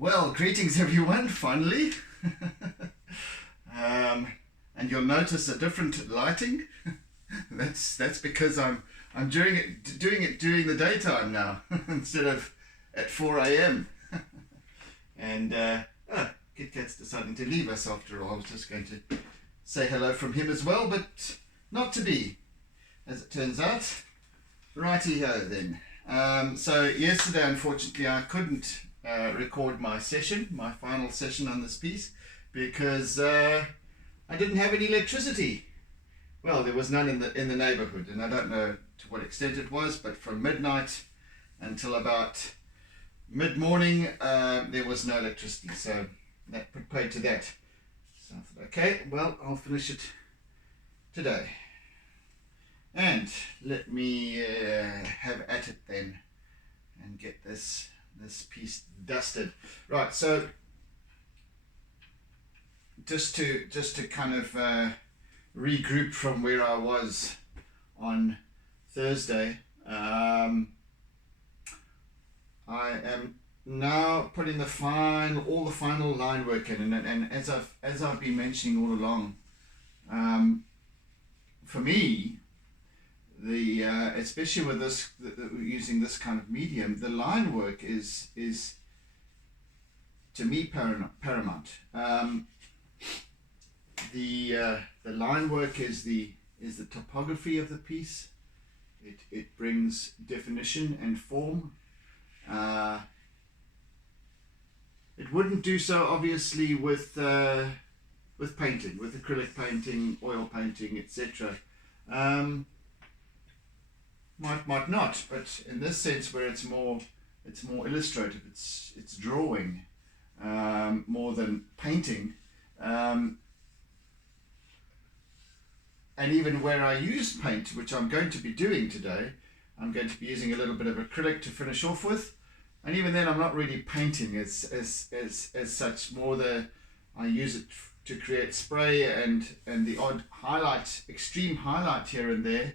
Well, greetings everyone, finally. And you'll notice a different lighting. That's because I'm doing it during the daytime now instead of at 4 a.m. And Kit Kat's deciding to leave us after all. I was just going to say hello from him as well, but not to be, as it turns out. Righty-ho then. So yesterday, unfortunately, I couldn't record my final session on this piece, because I didn't have any electricity. Well, there was none in the neighborhood, and I don't know to what extent it was, but from midnight until about mid-morning, there was no electricity, so that put paid to that. So I thought, okay, well, I'll finish it today. And let me have at it then and get this piece dusted. Right, so just to kind of regroup from where I was on Thursday, I am now putting all the final line work in, and as I've been mentioning all along, for me, especially with this, using this kind of medium, the line work is to me paramount. The line work is the topography of the piece. It brings definition and form. It wouldn't do so obviously with painting, with acrylic painting, oil painting, etc. Might not, but in this sense, where it's more illustrative, it's drawing more than painting, and even where I use paint, which I'm going to be doing today, I'm going to be using a little bit of acrylic to finish off with, and even then I'm not really painting as such. I use it to create spray and the odd highlight, extreme highlight here and there.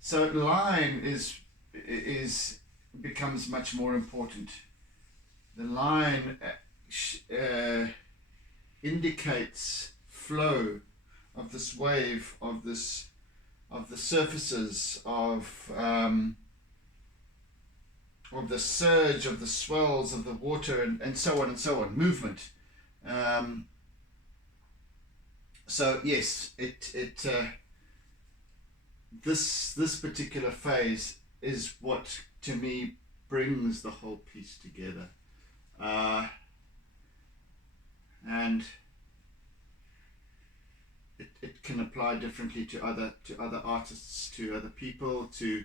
So line becomes much more important. The line indicates flow of this wave, of the surfaces, of the surge, of the swells of the water, and so on and so on, movement. So yes, this particular phase is what to me brings the whole piece together, and it can apply differently to other artists, to other people, to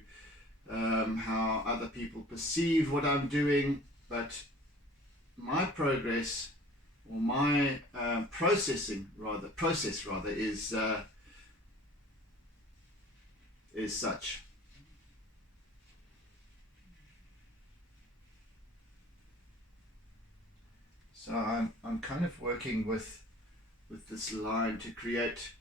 how other people perceive what I'm doing. But my progress, or my process rather, is such. So I'm kind of working with this line to create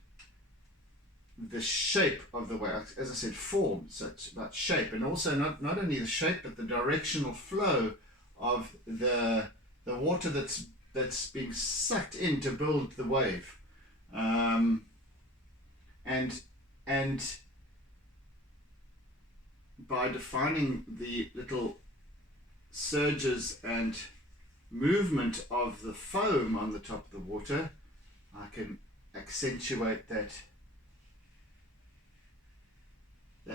the shape of the wave. As I said, form, so it's about shape, and also not only the shape, but the directional flow of the water that's being sucked in to build the wave, and by defining the little surges and movement of the foam on the top of the water, I can accentuate that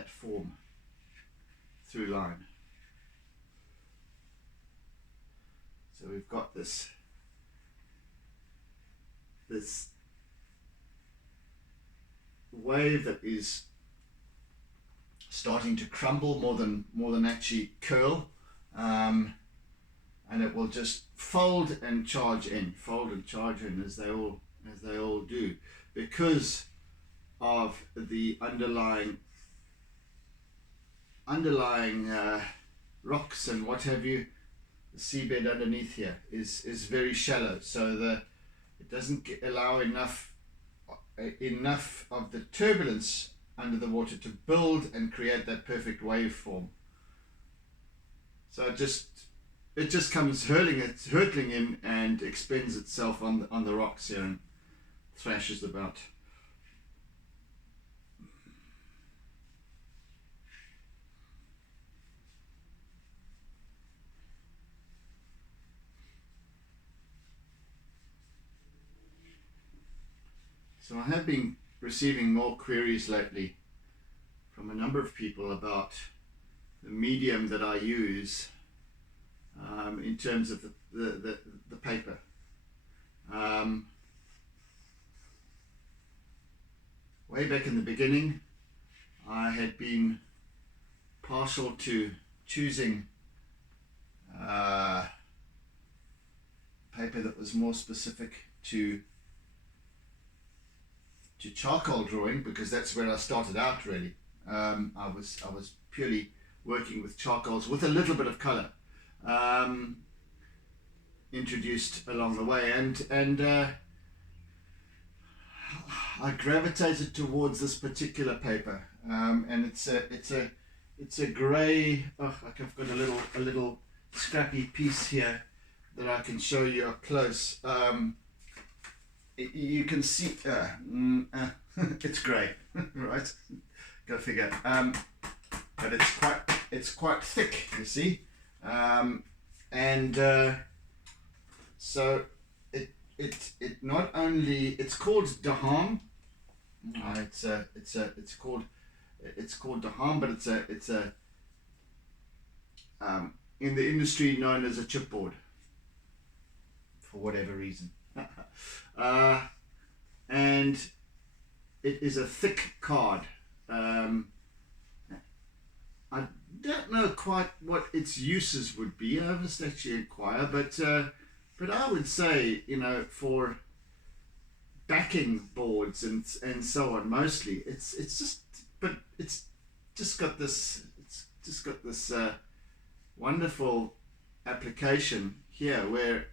form through line. So we've got this wave that is starting to crumble more than actually curl, and it will just fold and charge in as they all do, because of the underlying rocks and what have you. The seabed underneath here is very shallow, so it doesn't allow enough of the turbulence under the water to build and create that perfect waveform. So just it just comes hurtling in and expends itself on the rocks here and thrashes about. So I have been receiving more queries lately from a number of people about the medium that I use in terms of the paper. Way back in the beginning, I had been partial to choosing paper that was more specific to charcoal drawing, because that's where I started out really. I was purely working with charcoals with a little bit of color introduced along the way, and I gravitated towards this particular paper, and it's a grey. Oh, like I've got a little scrappy piece here that I can show you up close. You can see it's grey, right? Go figure. But it's quite thick, you see, and so it not only, it's called Daham. It's called Daham, but it's a in the industry known as a chipboard for whatever reason. And it is a thick card. I don't know quite what its uses would be. I must actually inquire, but I would say, you know, for backing boards and so on, mostly it's just got this wonderful application here where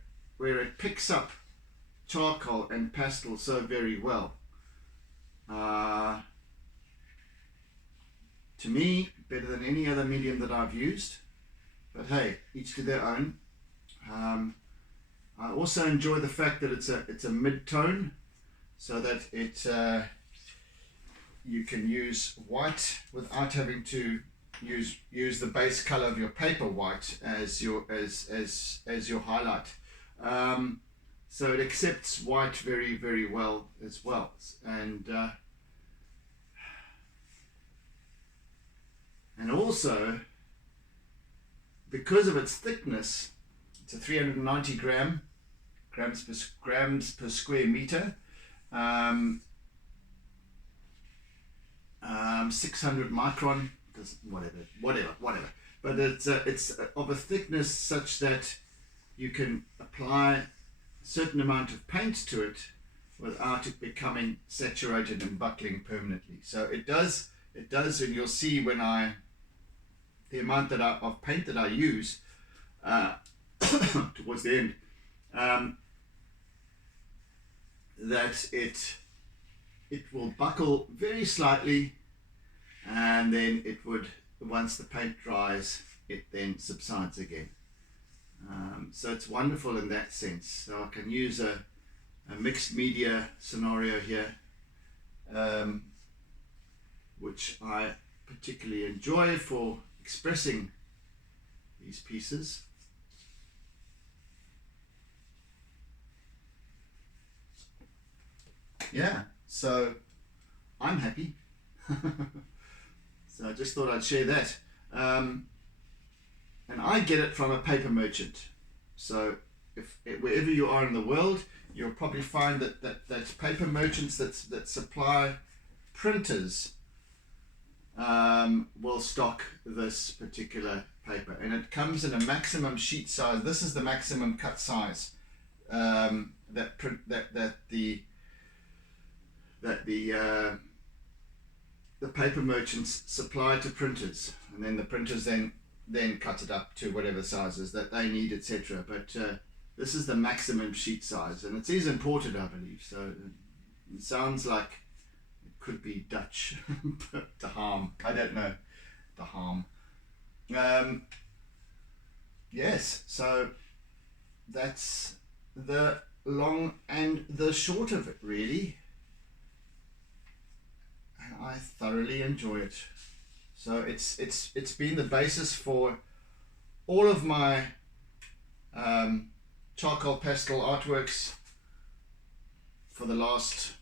it picks up charcoal and pastel so very well. To me, better than any other medium that I've used, but hey, each to their own. I also enjoy the fact that it's a mid-tone, so that you can use white without having to use the base color of your paper white as your highlight. So it accepts white very, very well as well, and also because of its thickness, it's a 390 grams per square meter, 600 micron, whatever. But it's of a thickness such that you can apply a certain amount of paint to it without it becoming saturated and buckling permanently. So it does, and you'll see when the amount of paint that I use towards the end, that it will buckle very slightly, and then it would, once the paint dries, it then subsides again. So it's wonderful in that sense. So I can use a mixed media scenario here, which I particularly enjoy for expressing these pieces. Yeah, so I'm happy. So I just thought I'd share that. And I get it from a paper merchant. So wherever you are in the world, you'll probably find that paper merchants that supply printers will stock this particular paper, and it comes in a maximum sheet size. This is the maximum cut size that the paper merchants supply to printers, and then the printers then cut it up to whatever sizes that they need, etc. But this is the maximum sheet size, and it is imported, I believe. So it sounds like it could be Dutch, De Harm. I don't know, De Harm. yes, so that's the long and the short of it, really. And I thoroughly enjoy it. So it's been the basis for all of my charcoal pastel artworks for the last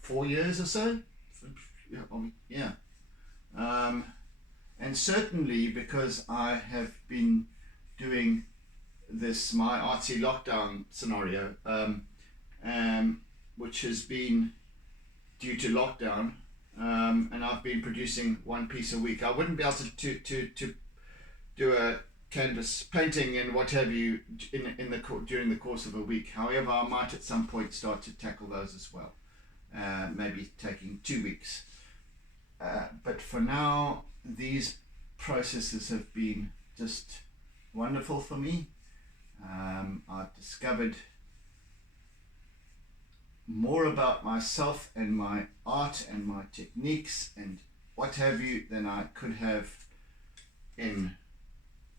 4 years or so. Yeah. And certainly because I have been doing this my artsy lockdown scenario, which has been due to lockdown, and I've been producing one piece a week. I wouldn't be able to do a canvas painting and what have you during the course of a week. However, I might at some point start to tackle those as well. Maybe taking 2 weeks. But for now, these processes have been just wonderful for me. I've discovered more about myself and my art and my techniques and what have you than I could have than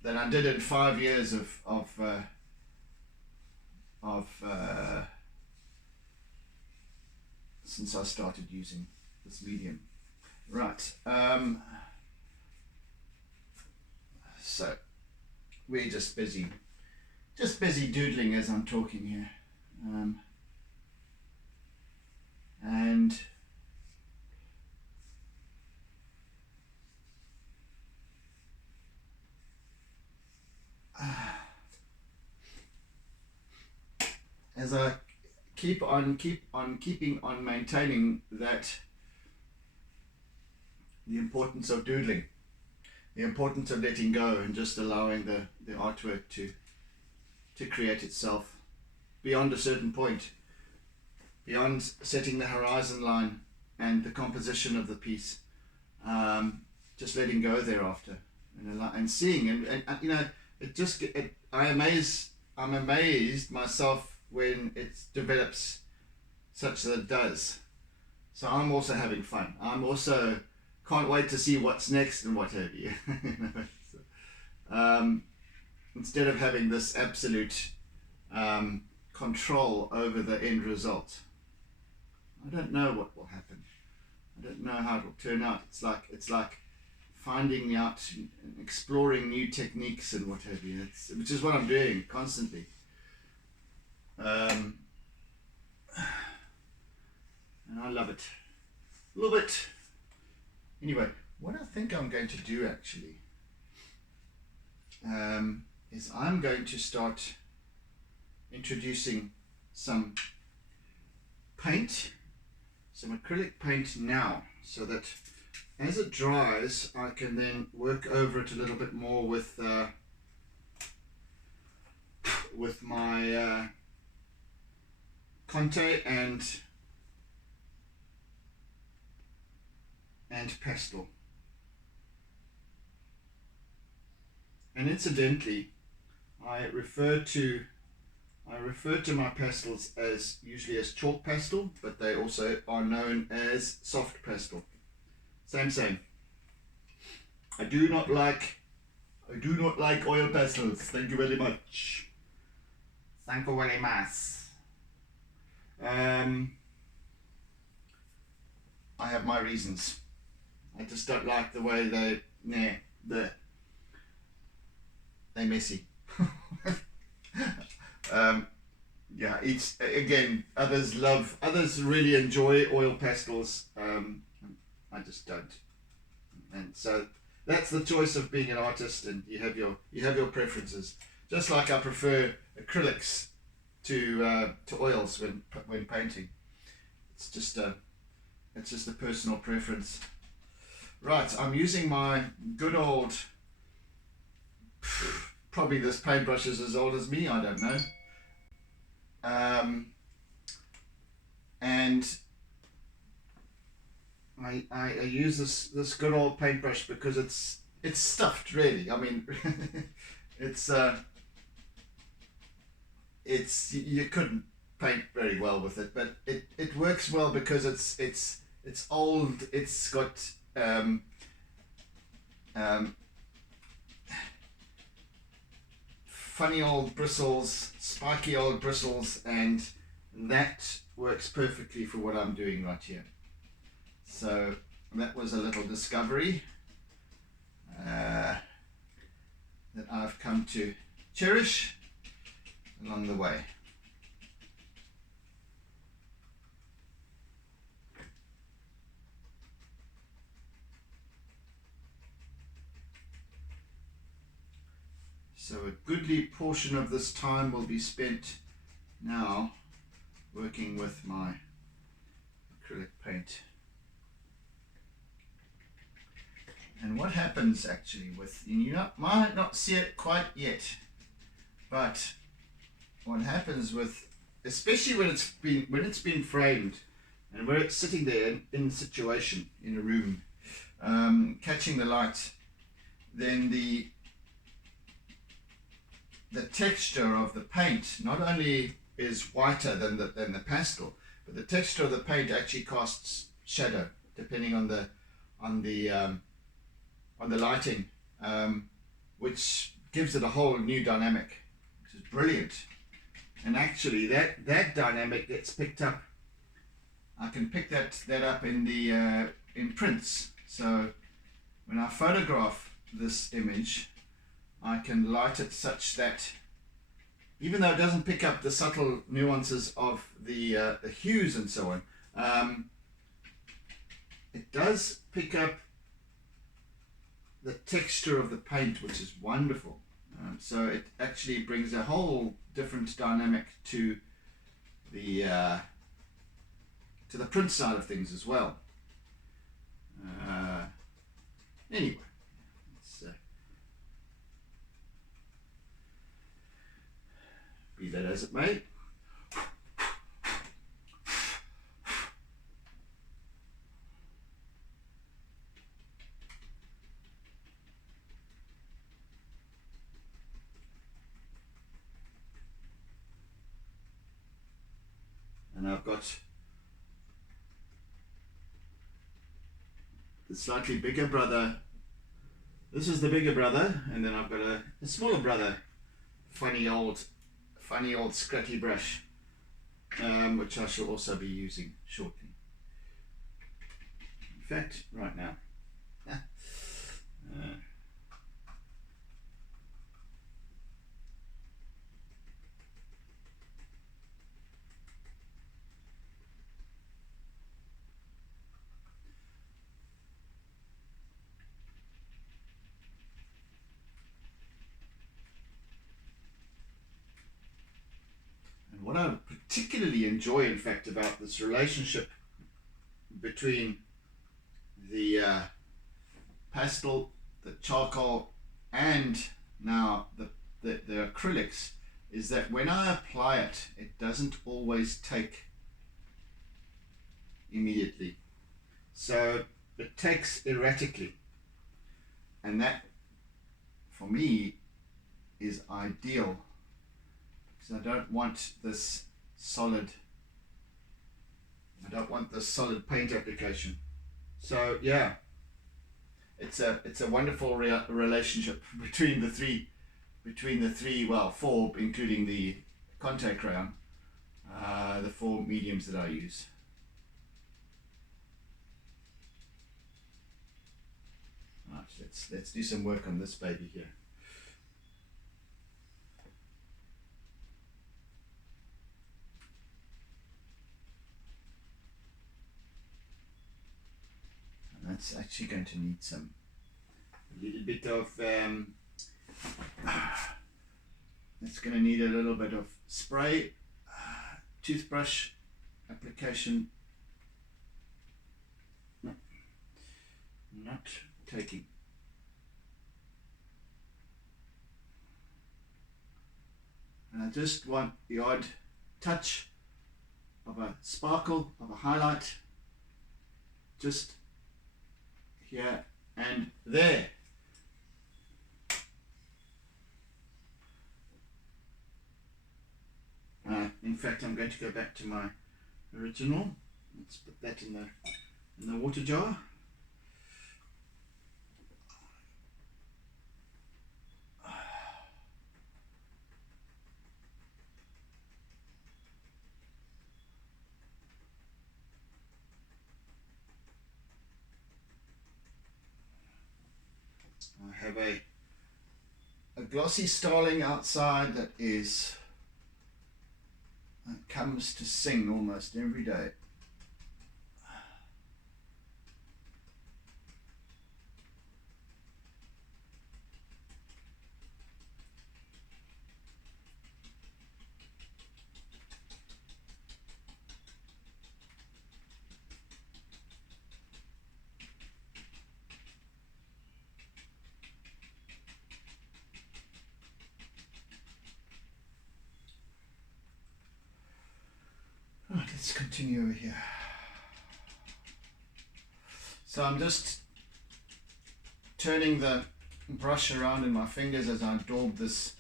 I did in 5 years of since I started using this medium. Right. So we're just busy doodling as I'm talking here, and as I keep on keeping on maintaining that the importance of doodling, the importance of letting go and just allowing the artwork to create itself beyond a certain point, beyond setting the horizon line and the composition of the piece, just letting go thereafter and seeing and you know I'm amazed myself when it develops such that it does. So I'm also having fun. I'm also can't wait to see what's next and what have you. Instead of having this absolute control over the end result, I don't know what will happen. I don't know how it will turn out. It's like finding out and exploring new techniques and what have you. Which is what I'm doing constantly. And I love it. Love it. Anyway, what I think I'm going to do actually is I'm going to start introducing some paint, some acrylic paint now, so that as it dries I can then work over it a little bit more with my Conte and pastel. And incidentally, I refer to my pastels as usually as chalk pastel, but they also are known as soft pastel. Same. I do not like oil pastels. Thank you very much. Thank you very much. I have my reasons. I just don't like the way they're messy. Yeah, it's again, others really enjoy oil pastels. I just don't. And so that's the choice of being an artist, and you have your preferences. Just like I prefer acrylics to oils when painting. It's just a personal preference. Right, I'm using my good old, probably this paintbrush is as old as me, I don't know. And I use this good old paintbrush because it's stuffed, really. I mean, it's you couldn't paint very well with it, but it works well because it's old. It's got funny old bristles, spiky old bristles, and that works perfectly for what I'm doing right here. So that was a little discovery that I've come to cherish along the way. So a goodly portion of this time will be spent now working with my acrylic paint. And what happens actually with, you might not see it quite yet, but what happens with, especially when it's been framed and where it's sitting there in situation in a room, catching the light, then the texture of the paint not only is whiter than the pastel, but the texture of the paint actually casts shadow depending on the lighting, which gives it a whole new dynamic, which is brilliant. And actually that dynamic gets picked up. I can pick that up in prints. So when I photograph this image, I can light it such that even though it doesn't pick up the subtle nuances of the hues and so on, it does pick up the texture of the paint, which is wonderful. So it actually brings a whole different dynamic to the print side of things as well. Anyway, be that as it may. And I've got the slightly bigger brother. This is the bigger brother, and then I've got a smaller brother, funny old scratchy brush, which I shall also be using shortly. In fact, right now. What I particularly enjoy, in fact, about this relationship between the pastel, the charcoal, and now the acrylics, is that when I apply it, it doesn't always take immediately. So it takes erratically. And that, for me, is ideal. I don't want this solid paint application. So yeah, it's a wonderful relationship between the three, well, four, including the contact crayon, the four mediums that I use. Right, let's do some work on this baby here. That's actually going to need a little bit of, it's going to need a little bit of spray, toothbrush application, not taking. And I just want the odd touch of a sparkle, of a highlight, just here and there. In fact, I'm going to go back to my original. Let's put that in the water jar. have a glossy starling outside that comes to sing almost every day. Right, let's continue over here. So I'm just turning the brush around in my fingers as I daub this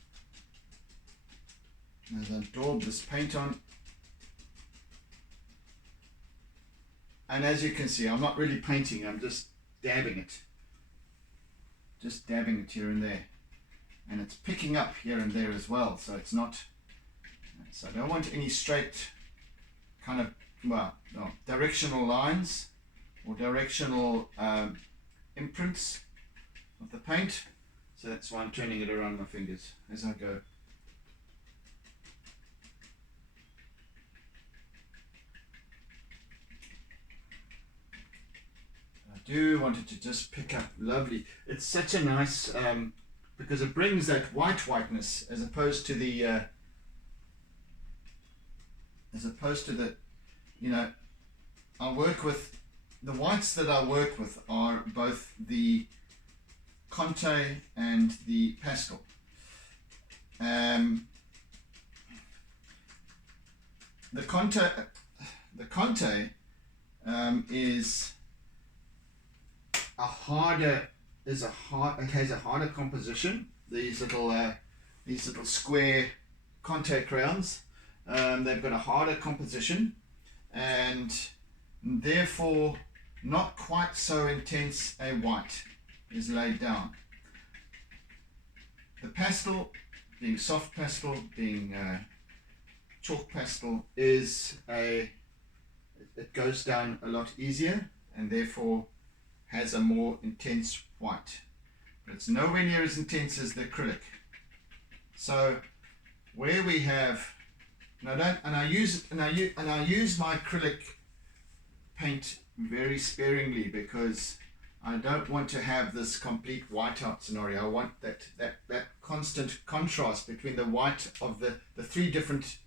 paint on. And as you can see, I'm not really painting, I'm just dabbing it. Just dabbing it here and there. And it's picking up here and there as well, so it's not, so I don't want any straight kind of, well, no, directional lines or directional imprints of the paint. So that's why I'm turning it around my fingers as I go. I do want it to just pick up lovely. It's such a nice, because it brings that whiteness as opposed to the, you know, I work with, the whites that I work with are both the Conte and the pastel. The Conte is a harder, it has a harder composition. These little square Conte crayons, they've got a harder composition, and therefore not quite so intense a white is laid down. The pastel, being soft pastel, being chalk pastel, it goes down a lot easier and therefore has a more intense white. But it's nowhere near as intense as the acrylic. So where we have, I use my acrylic paint very sparingly because I don't want to have this complete whiteout scenario. I want that constant contrast between the white of the three different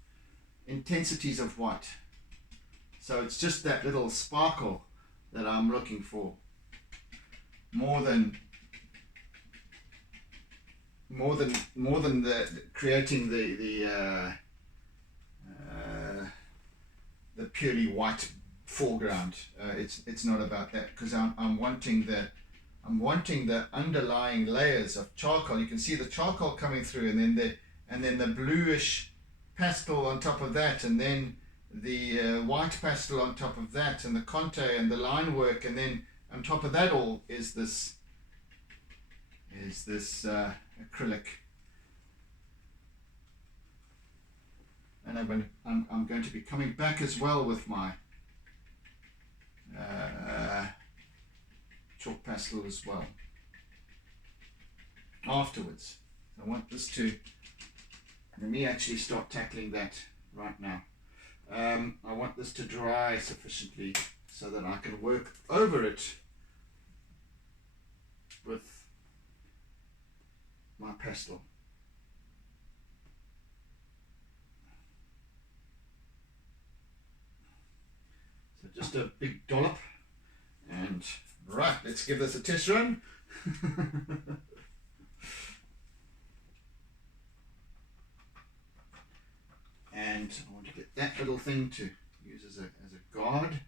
intensities of white. So it's just that little sparkle that I'm looking for, more than the creating the purely white foreground. It's not about that, because I'm wanting the underlying layers of charcoal. You can see the charcoal coming through, and then the bluish pastel on top of that, and then the white pastel on top of that, and the Conte and the line work, and then on top of that all is this acrylic. And I'm going to be coming back as well with my chalk pastel as well afterwards. I want this to, let me actually start tackling that right now. I want this to dry sufficiently so that I can work over it with my pastel. So just a big dollop, and right, let's give this a test run. And I want to get that little thing to use as a guard.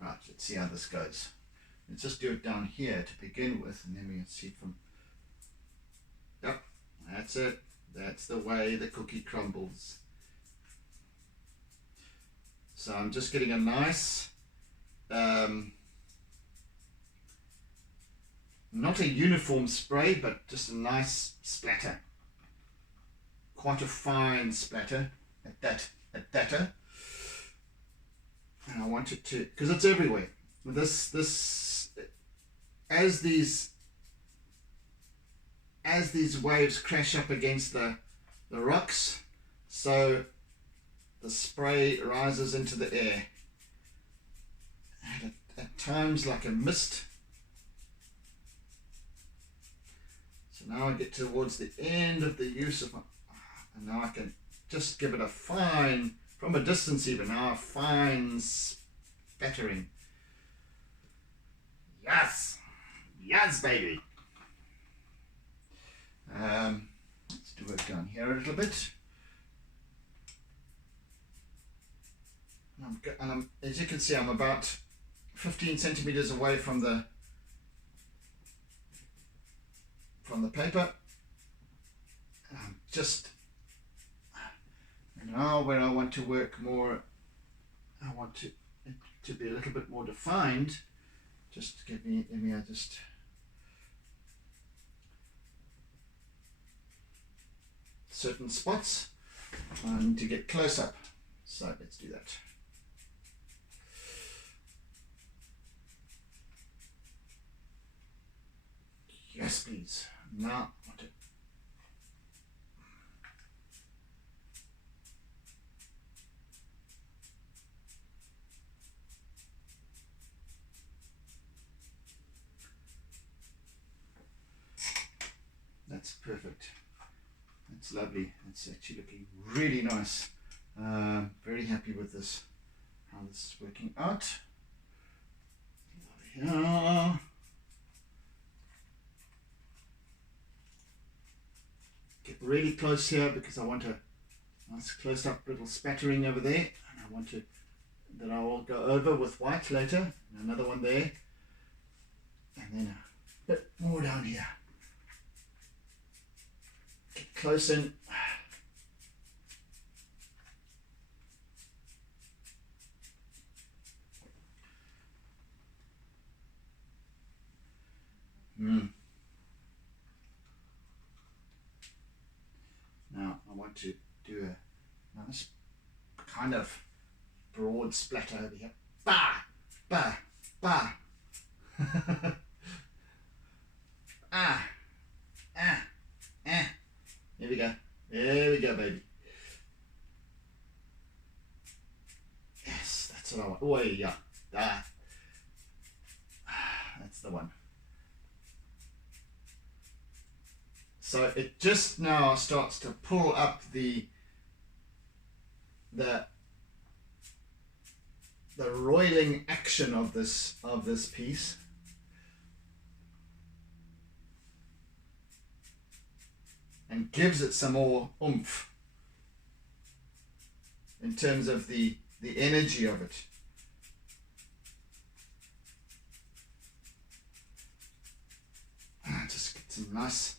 Right, let's see how this goes. Let's just do it down here to begin with, and then we can see it from, yep, that's it. That's the way the cookie crumbles. So I'm just getting a nice, not a uniform spray, but just a nice splatter. Quite a fine splatter at that. And I want it to, because it's everywhere. As these as these waves crash up against the rocks, so the spray rises into the air. And at times like a mist. So now I get towards the end of the use of my, and now I can just give it a fine, from a distance even now, a fine spattering. Yes! Yes, baby! Let's do it down here a little bit. And as you can see, I'm about 15 centimeters away from the paper. Just now where I want to work more, I want it to be a little bit more defined. Just give me just certain spots. I need to get close up, so let's do that. Yes, please. Now, what it. That's perfect. That's lovely. It's actually looking really nice. Very happy with this. How this is working out. Here. Get really close here because I want a nice close-up little spattering over there, and I want to that I will go over with white later, and another one there, and then a bit more down here. Get close in. Now I want to do a nice kind of broad splatter over here. Bah! Bah! Bah! Ah! Ah! Ah! There we go. There we go, baby. Yes, that's what I want. Oh, yeah. Ah. That's the one. So it just now starts to pull up the roiling action of this piece. And gives it some more oomph in terms of the energy of it. Just get some nice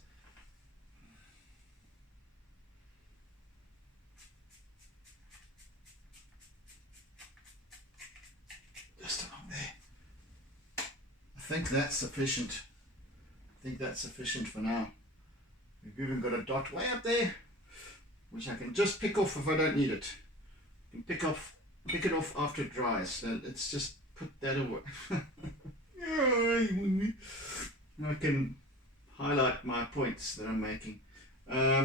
just along there. I think that's sufficient. I think that's sufficient for now. We've even got a dot way up there, which I can just pick off if I don't need it. I can pick it off after it dries. So let's just put that away. I can highlight my points that I'm making. Let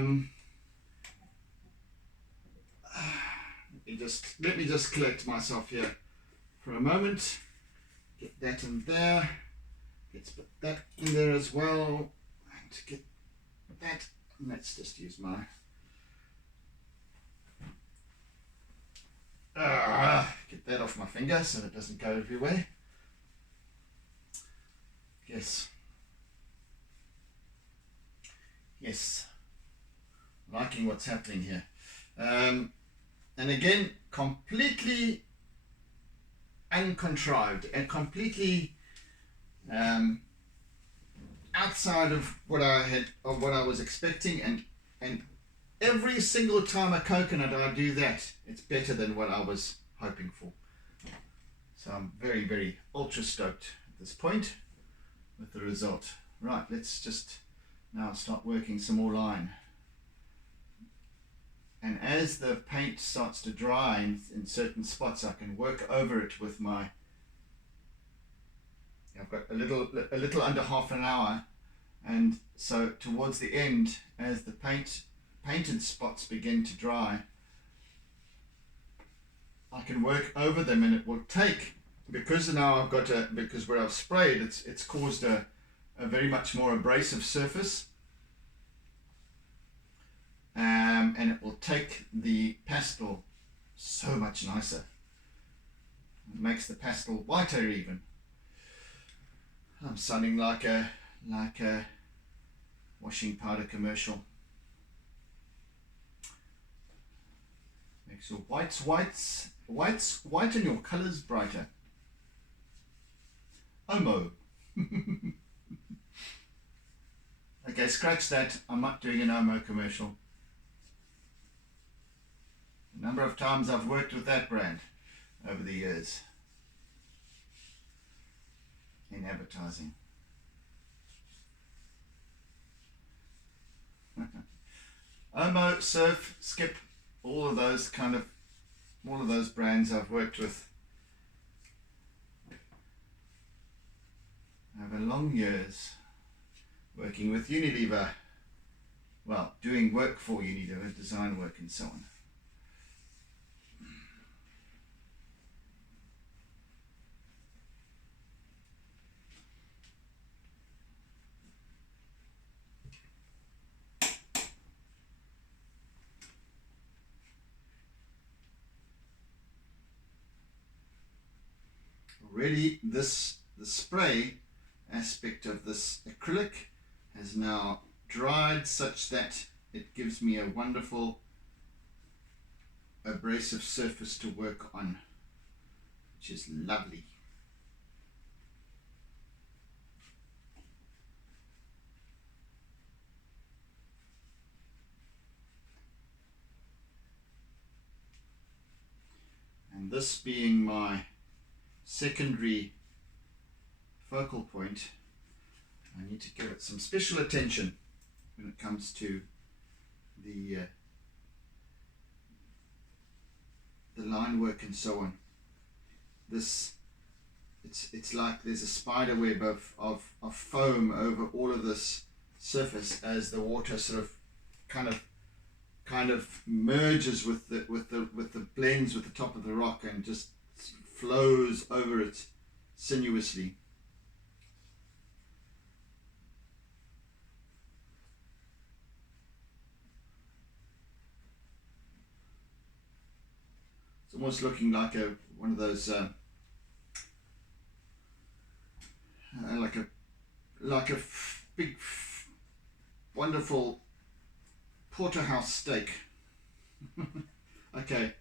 me just collect myself here for a moment. Get that in there. Let's put that in there as well. And to get that, let's just use my get that off my finger so it doesn't go everywhere. Yes, liking what's happening here, and again completely uncontrived and completely outside of what I was expecting, and every single time a coconut I do that, it's better than what I was hoping for. So I'm very, very ultra stoked at this point with the result. Right, let's just now start working some more line. And as the paint starts to dry in certain spots, I can work over it with my, I've got a little under half an hour And so towards the end, as the painted spots begin to dry, I can work over them, and it will take, because now I've got because where I've sprayed, it's caused a very much more abrasive surface, and it will take the pastel so much nicer. It makes the pastel whiter even. I'm sounding like a washing powder commercial. Makes your whites white and your colours brighter. Omo. Okay, scratch that. I'm not doing an Omo commercial. The number of times I've worked with that brand over the years in advertising. Omo, Surf, Skip, all of those brands I've worked with over long years, working with Unilever, well, doing work for Unilever, design work and so on. Already the spray aspect of this acrylic has now dried such that it gives me a wonderful abrasive surface to work on, which is lovely. And this being my secondary focal point, I need to give it some special attention when it comes to the line work and so on. It's like there's a spider web of foam over all of this surface as the water sort of kind of merges with the blends with the top of the rock and just flows over it sinuously. It's almost looking like one of those big wonderful porterhouse steak. Okay,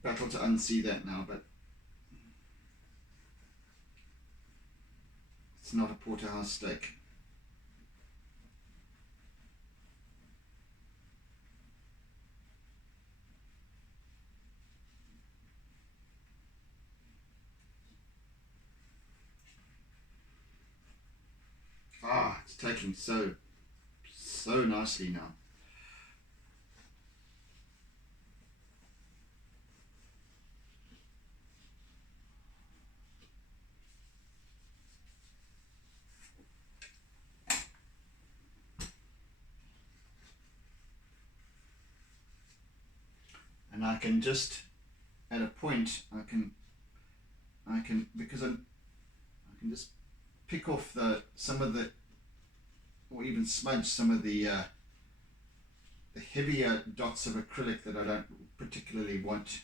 battle to unsee that now, but it's not a porterhouse steak. It's taking so nicely now. And I can just, at a point, I can because I can just pick off some of the, or even smudge some of the heavier dots of acrylic that I don't particularly want.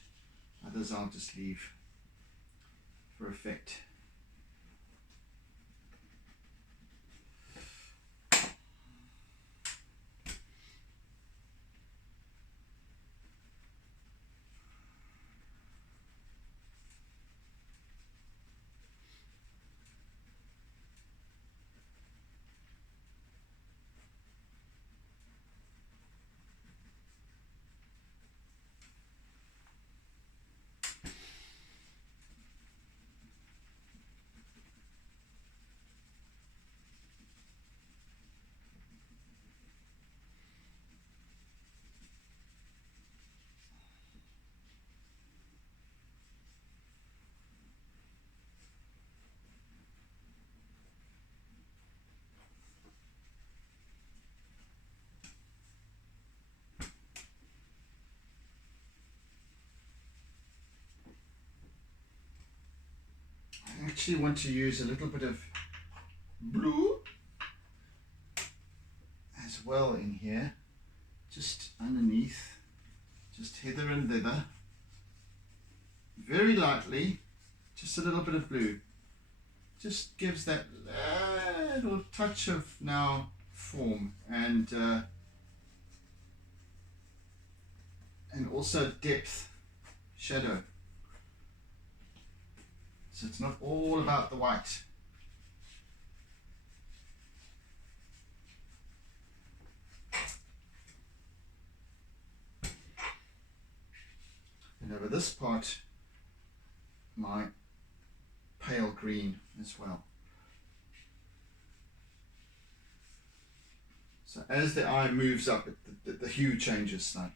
Others I'll just leave for effect. actually want to use a little bit of blue as well in here, just underneath, just hither and thither, very lightly, just a little bit of blue. Just gives that little touch of now form and also depth, shadow. So it's not all about the white. And over this part, my pale green as well. So as the eye moves up, the hue changes slightly.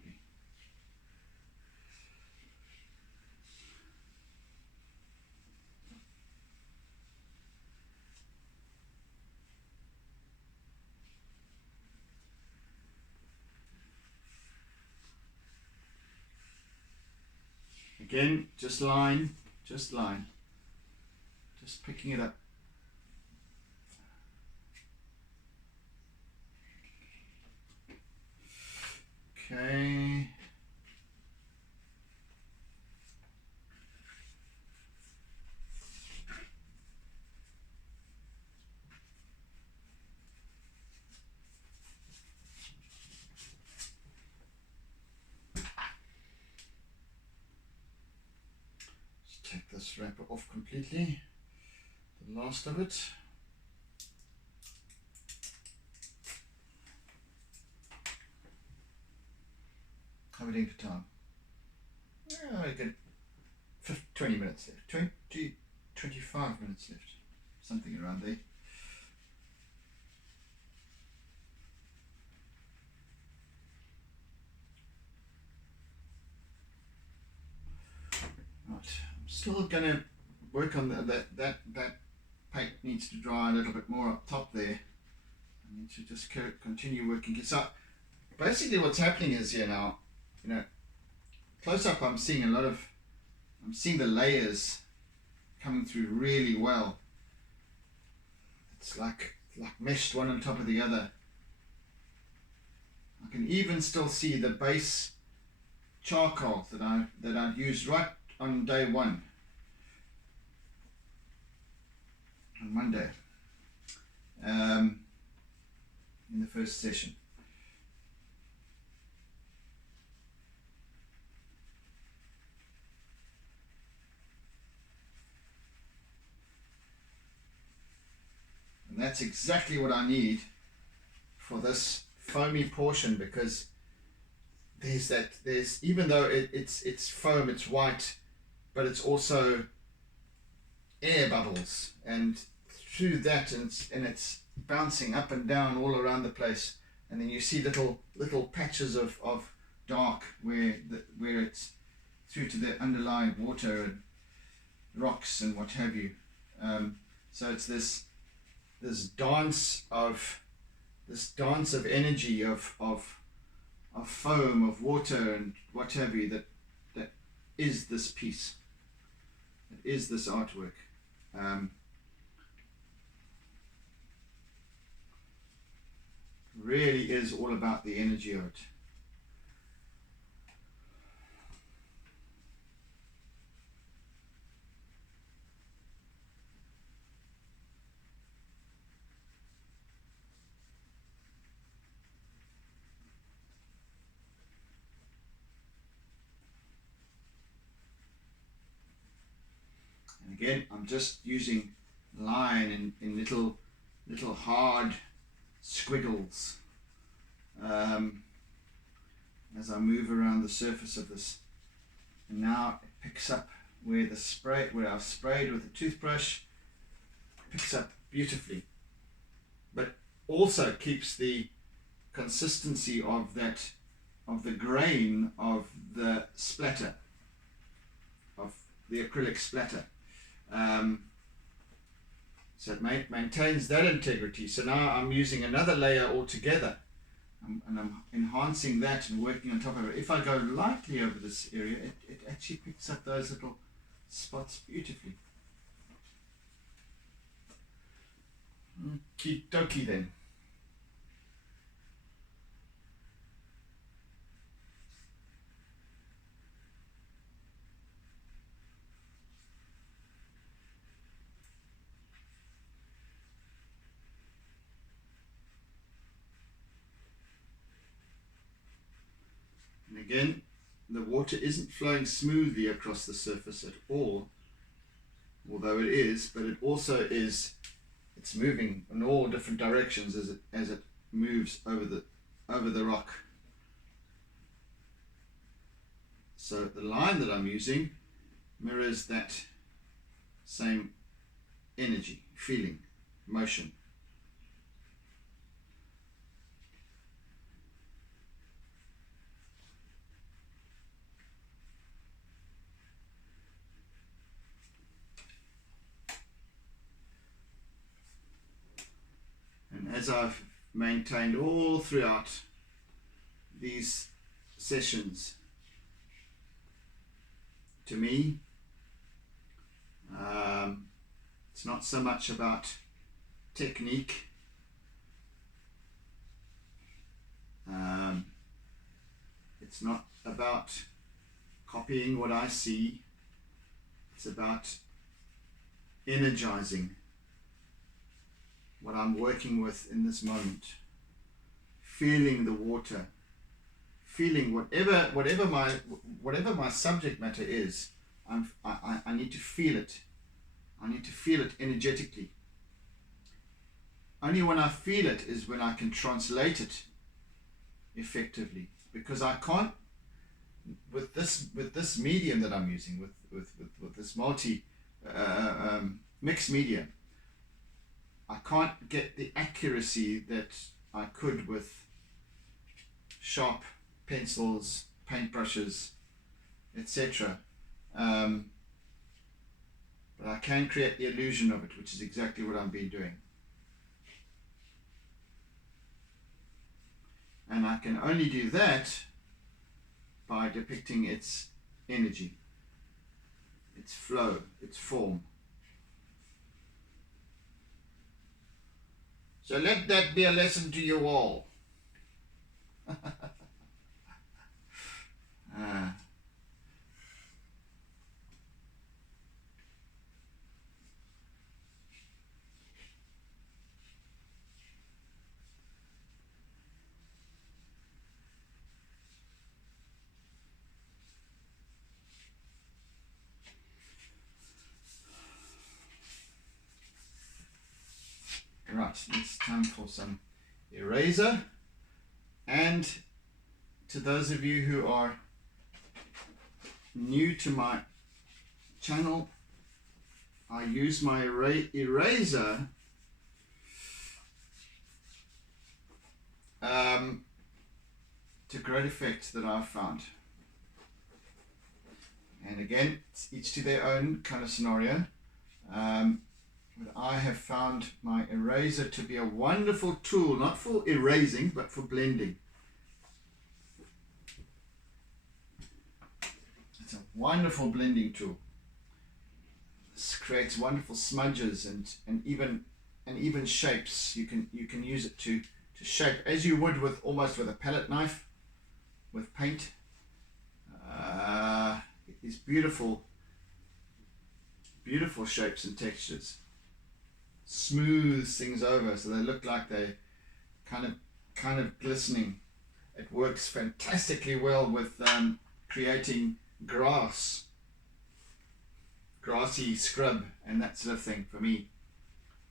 Again, just line, just picking it up. Okay. Take this wrapper off completely, the last of it. How are we doing for time? I get 20 minutes left, 25 minutes left, something around there. Right. Still going to work on that paint needs to dry a little bit more up top there. I need to just continue working. So basically what's happening is here now, you know, close up I'm seeing the layers coming through really well. It's like meshed one on top of the other. I can even still see the base charcoal that I'd used right on day one. On Monday, in the first session. And that's exactly what I need for this foamy portion, because there's even though it's foam, it's white, but it's also air bubbles, and through that and it's bouncing up and down all around the place, and then you see little patches of dark where it's through to the underlying water and rocks and what have you. So it's this dance of energy of foam, of water and what have you, that is this piece, that is this artwork. Really is all about the energy of it. And again, I'm just using line in little hard squiggles as I move around the surface of this. And now it picks up where I've sprayed with the toothbrush, picks up beautifully, but also keeps the consistency of the grain of the splatter, of the acrylic splatter. So it maintains that integrity. So now I'm using another layer altogether, and I'm enhancing that and working on top of it. If I go lightly over this area, it actually picks up those little spots beautifully. Okie dokie then. And again, the water isn't flowing smoothly across the surface at all, although it is, but it also is, it's moving in all different directions as it moves over the rock. So the line that I'm using mirrors that same energy, feeling, motion. And as I've maintained all throughout these sessions, to me, it's not so much about technique. It's not about copying what I see. It's about energizing what I'm working with in this moment, feeling the water, feeling whatever my subject matter is. I need to feel it. I need to feel it energetically. Only when I feel it is when I can translate it effectively, because I can't with this medium that I'm using, with this multi mixed medium. I can't get the accuracy that I could with sharp pencils, paintbrushes, etc. But I can create the illusion of it, which is exactly what I've been doing. And I can only do that by depicting its energy, its flow, its form. So let that be a lesson to you all. Right, it's time for some eraser. And to those of you who are new to my channel, I use my eraser to great effect that I've found. And again, it's each to their own kind of scenario. But I have found my eraser to be a wonderful tool, not for erasing, but for blending. It's a wonderful blending tool. This creates wonderful smudges and even shapes. You can use it to shape as you would with almost with a palette knife, with paint. These beautiful shapes and textures. Smooths things over so they look like they kind of glistening. It works fantastically well with creating grassy scrub and that sort of thing for me.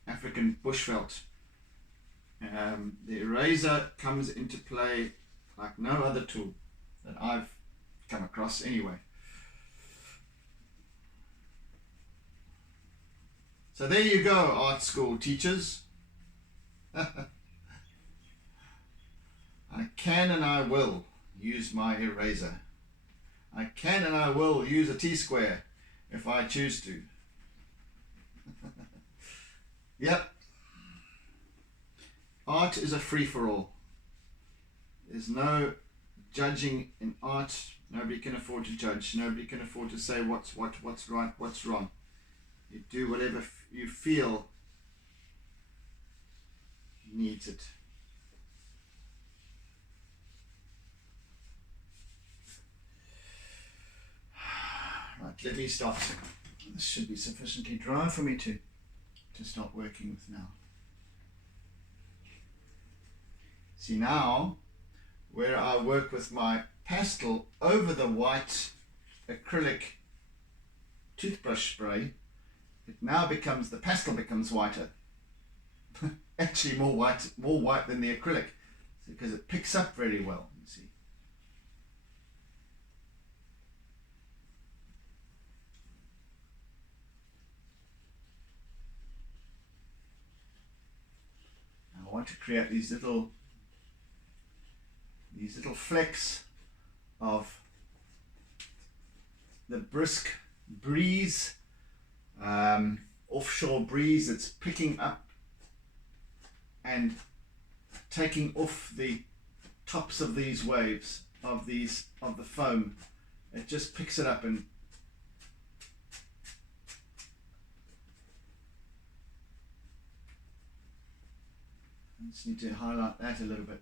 African bushveld. The eraser comes into play like no other tool that I've come across anyway. So there you go, art school teachers. I can and I will use my eraser. I can and I will use a T-square if I choose to. Yep. Art is a free-for-all. There's no judging in art. Nobody can afford to judge. Nobody can afford to say what's right, what's wrong. You do whatever you feel needs it. Right, let me start. This should be sufficiently dry for me to start working with now. See now, where I work with my pastel over the white acrylic toothbrush spray, it now becomes, the pastel becomes whiter. Actually more white than the acrylic, because it picks up very well, you see. Now I want to create these little flecks of the brisk breeze, offshore breeze that's picking up and taking off the tops of these waves of the foam. It just picks it up, and I just need to highlight that a little bit.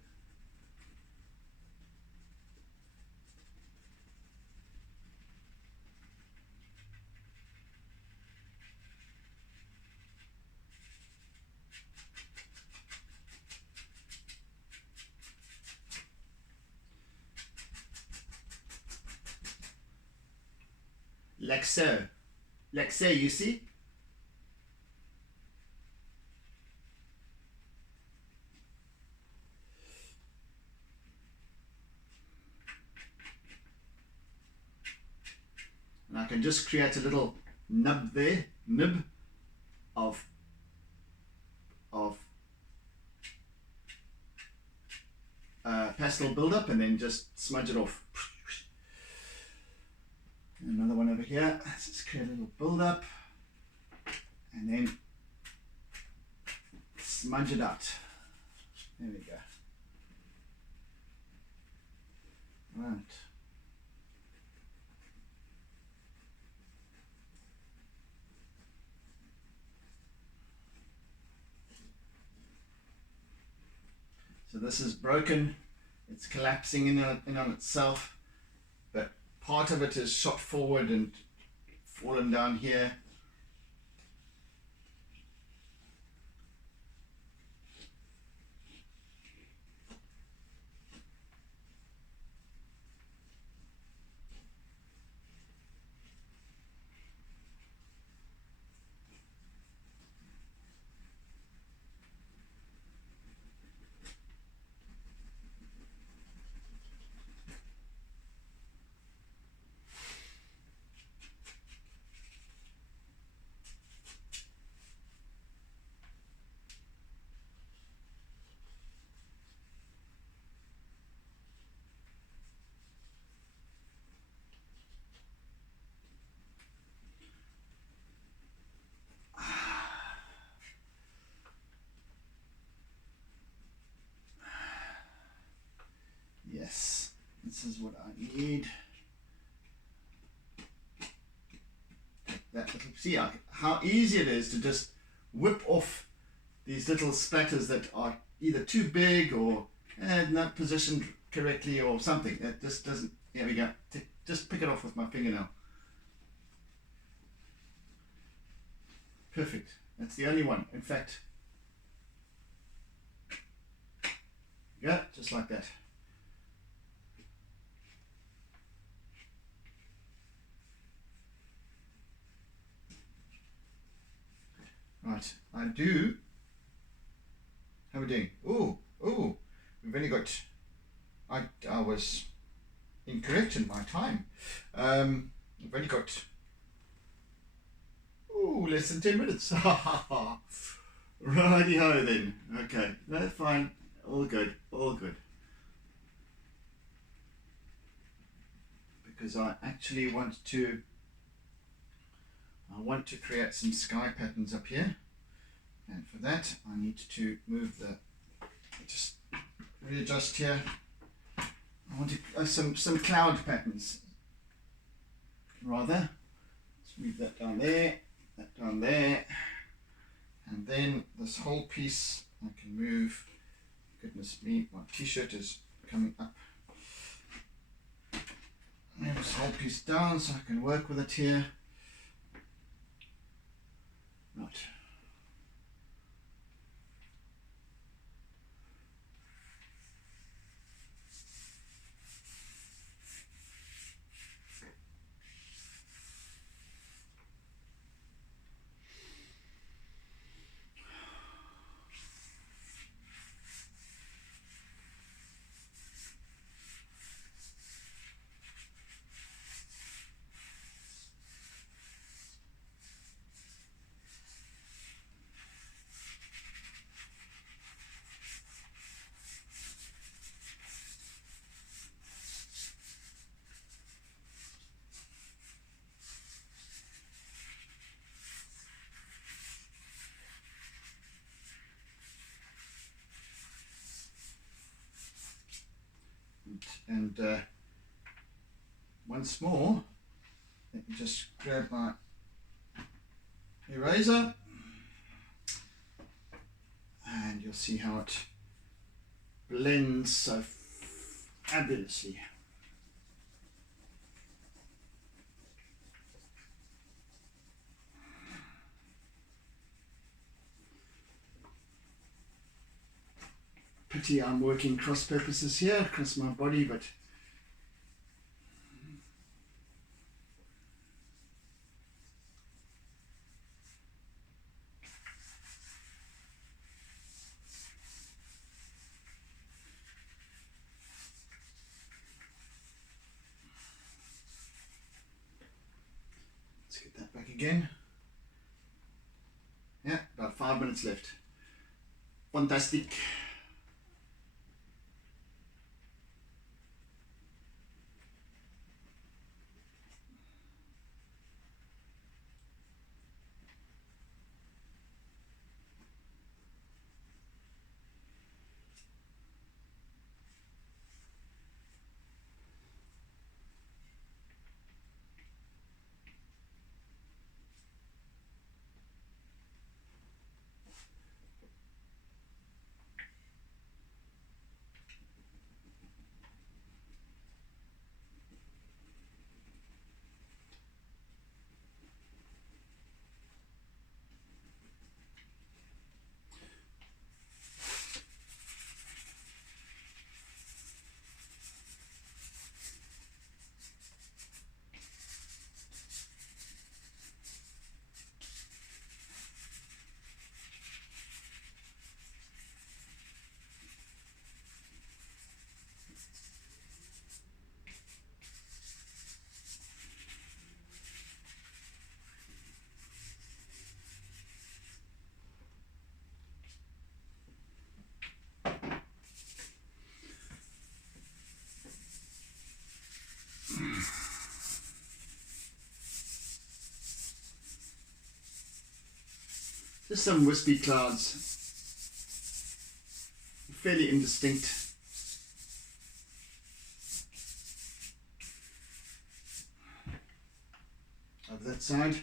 Like so, you see? And I can just create a little nib of pastel buildup, and then just smudge it off. Another one over here. Let's just create a little build-up and then smudge it out. There we go. Right. So this is broken. It's collapsing in on itself. But part of it is shot forward and fallen down here. Yes, this is what I need. That little, see how easy it is to just whip off these little splatters that are either too big or not positioned correctly or something. That just doesn't, here we go. Just pick it off with my fingernail. Perfect. That's the only one. In fact, yeah, just like that. Right, I do. How are we doing? Oh, we've only got, I was incorrect in my time. We've only got, less than 10 minutes. Righty-ho then. Okay, that's fine. All good, all good. Because I actually want to create some sky patterns up here, and for that I need to move just readjust here. I want to some cloud patterns rather. Let's move that down there, and then this whole piece I can move. Goodness me, my t-shirt is coming up. Move this whole piece down so I can work with it here. Right. And once more, let me just grab my eraser, and you'll see how it blends so fabulously. Pity I'm working cross purposes here across my body, but let's get that back again. Yeah, about 5 minutes left. Fantastic. Just some wispy clouds, fairly indistinct. Of that side.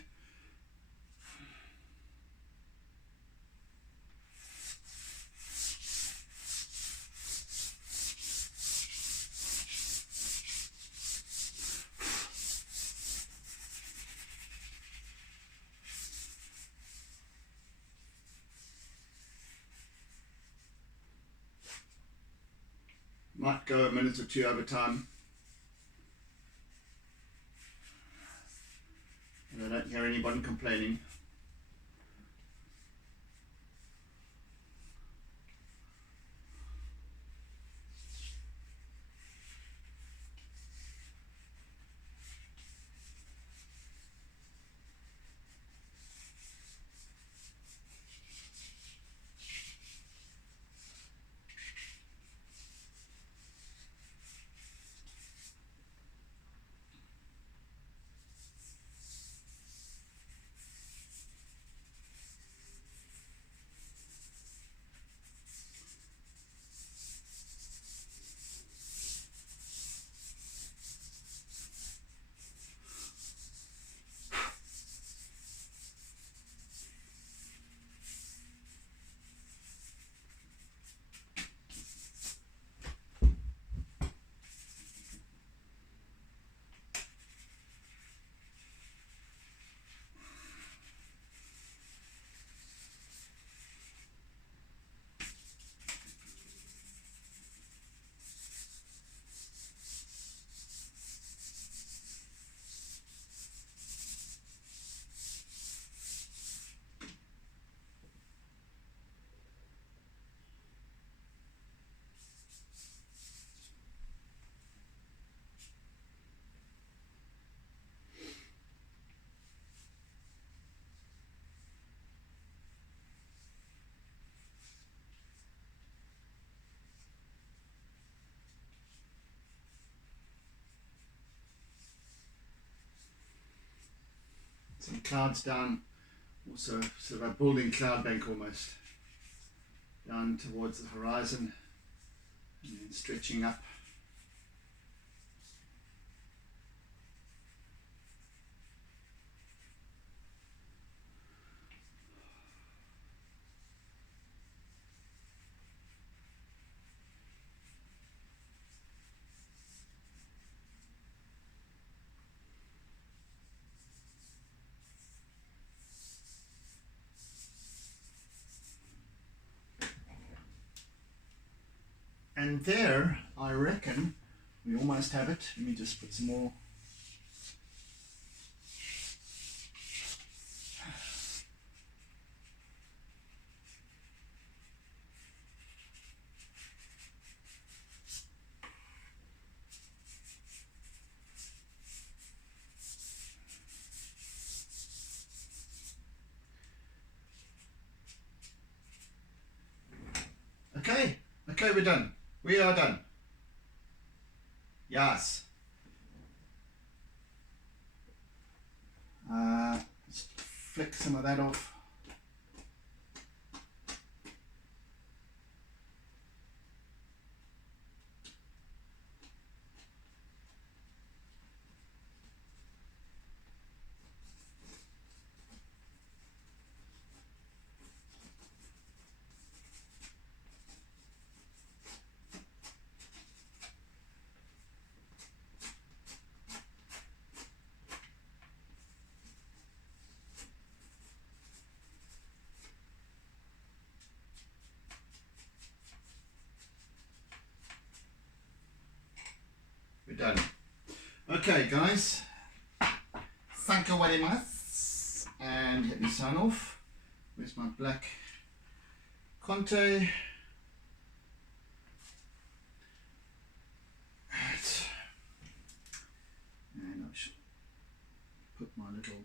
Might go a minute or two over time. And I don't hear anybody complaining. some clouds down, also sort of a building cloud bank almost, down towards the horizon, and then stretching up. And there, I reckon, we almost have it. Let me just put some more. Okay, we're done. We are done. Yes. Let's flick some of that off. We're done. Okay, guys. Thank you very much. And let me sign off. Where's my black Conte? Right. And I should put my little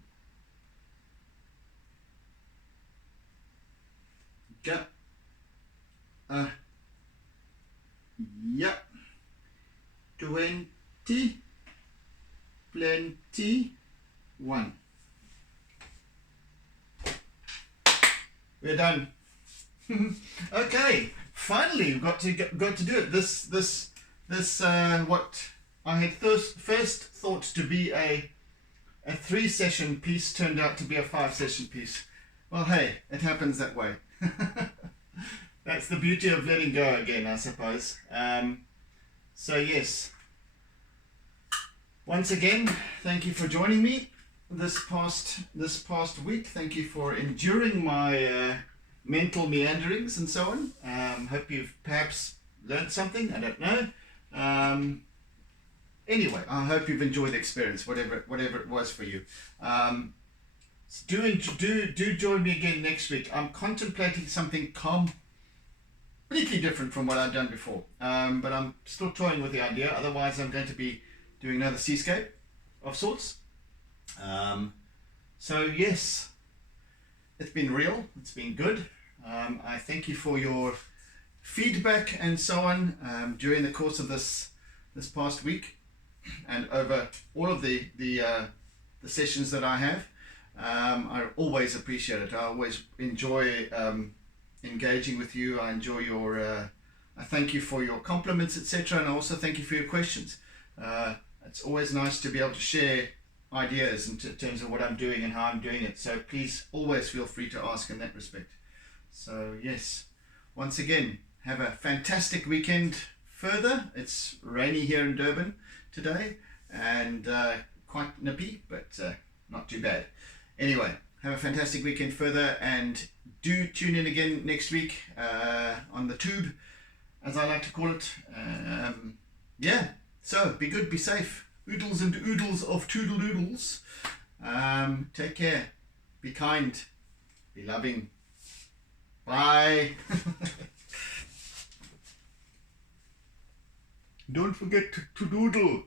gap. Yep. 20, plenty, 1. We're done. Okay, finally we got to do it. This what I had first thought to be a 3-session piece turned out to be a 5-session piece. Well, hey, it happens that way. That's the beauty of letting go again, I suppose. So yes, once again, thank you for joining me this past week. Thank you for enduring my mental meanderings and so on. Hope you've perhaps learned something. I don't know. Anyway, I hope you've enjoyed the experience, whatever it was for you. Do join me again next week. I'm contemplating something completely different from what I've done before, but I'm still toying with the idea. Otherwise, I'm going to be doing another seascape of sorts. So yes, it's been real, it's been good. I thank you for your feedback and so on during the course of this past week and over all of the sessions that I have. I always appreciate it. I always enjoy engaging with you. I enjoy your I thank you for your compliments, etc., and I also thank you for your questions. It's always nice to be able to share ideas in terms of what I'm doing and how I'm doing it, so please always feel free to ask in that respect. So yes, once again, have a fantastic weekend further. It's rainy here in Durban today and quite nippy, but not too bad. Anyway, have a fantastic weekend further, and do tune in again next week on the tube, as I like to call it. Yeah, so be good, be safe. Oodles and oodles of toodle doodles. Take care, be kind, be loving. Bye. Don't forget to doodle.